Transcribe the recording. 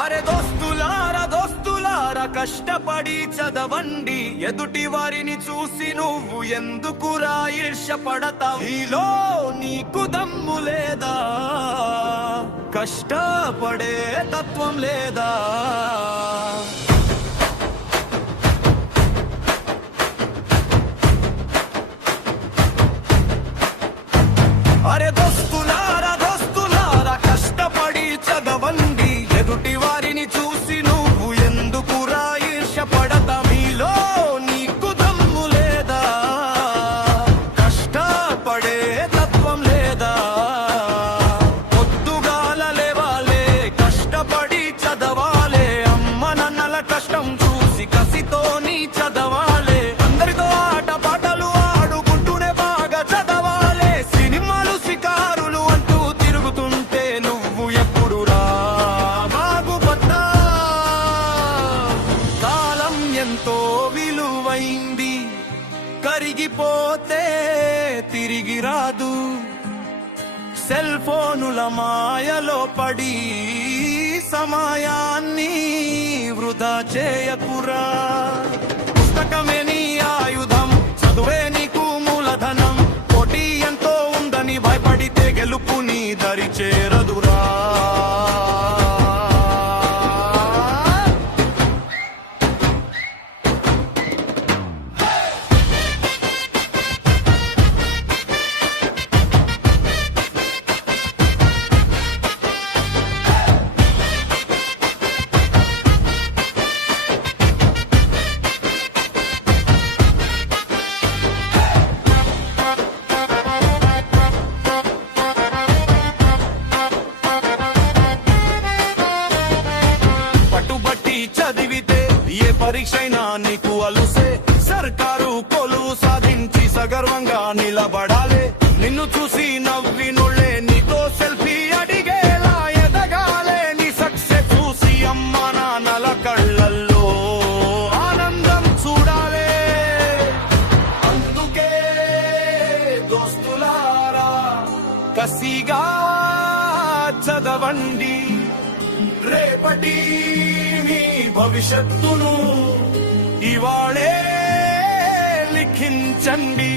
అరే దోస్తులారా దోస్తులారా కష్టపడి చదవండి, ఎదుటి వారిని చూసి నువ్వు ఎందుకురా ఈర్ష్యపడతావు? ఈలో నీకు దమ్ము లేదా? కష్టపడే తత్వం లేదా? అరే దోస్తులారా దోస్తులారా కష్టపడి చదవండి, ఎదుటి వారిని చూసి నువ్వు ఎందుకురా ఈర్ష్యపడతా? మీలో నీకు దమ్ము లేదా? కష్టపడే తత్వం లేదా? పొద్దుగాల లేవాలే, కష్టపడి చదవాలే, అమ్మ నాన్నల కష్టం చూసి కసితోని చదవాలే, అందరితో ఆట పాటలు ఆడుకుంటూనే బాగా చదవాలే, సినిమాలు షికారులు అంటూ తిరుగుతుంటే నువ్వు ఎప్పుడు రా బాగుపడ్డా? కాలం ఎంతో విలువైంది, కరిగిపోతే తిరిగి రాదు. సెల్ ఫోనుల మాయలో పడి సమయాన్ని వృధా చేయకురా. పుస్తకమే నీ ఆయుధం, చదువే నీకు మూలధనం. పోటీ ఎంతో ఉందని భయపడితే గెలుపు నీ దరి చేరదురా. పట్టుబట్టి చదివితే ఏ పరీక్షైనా నీకు అలుసే. సర్కారు కొలువు సాధించి సగర్వంగా నిలబడాలే. నిన్ను చూసి నవ్వినుళ్ళే నీతో సెల్ఫీ అడిగేలా ఎదగాలే. నీ సక్సెస్ చూసి అమ్మ నాన్నల కళ్ళల్లో ఆనందం చూడాలే. అందుకే దోస్తులారా కసిగా చదవండి, రేపటి మీ భవిష్యత్తును ఇవాళే లిఖించండి.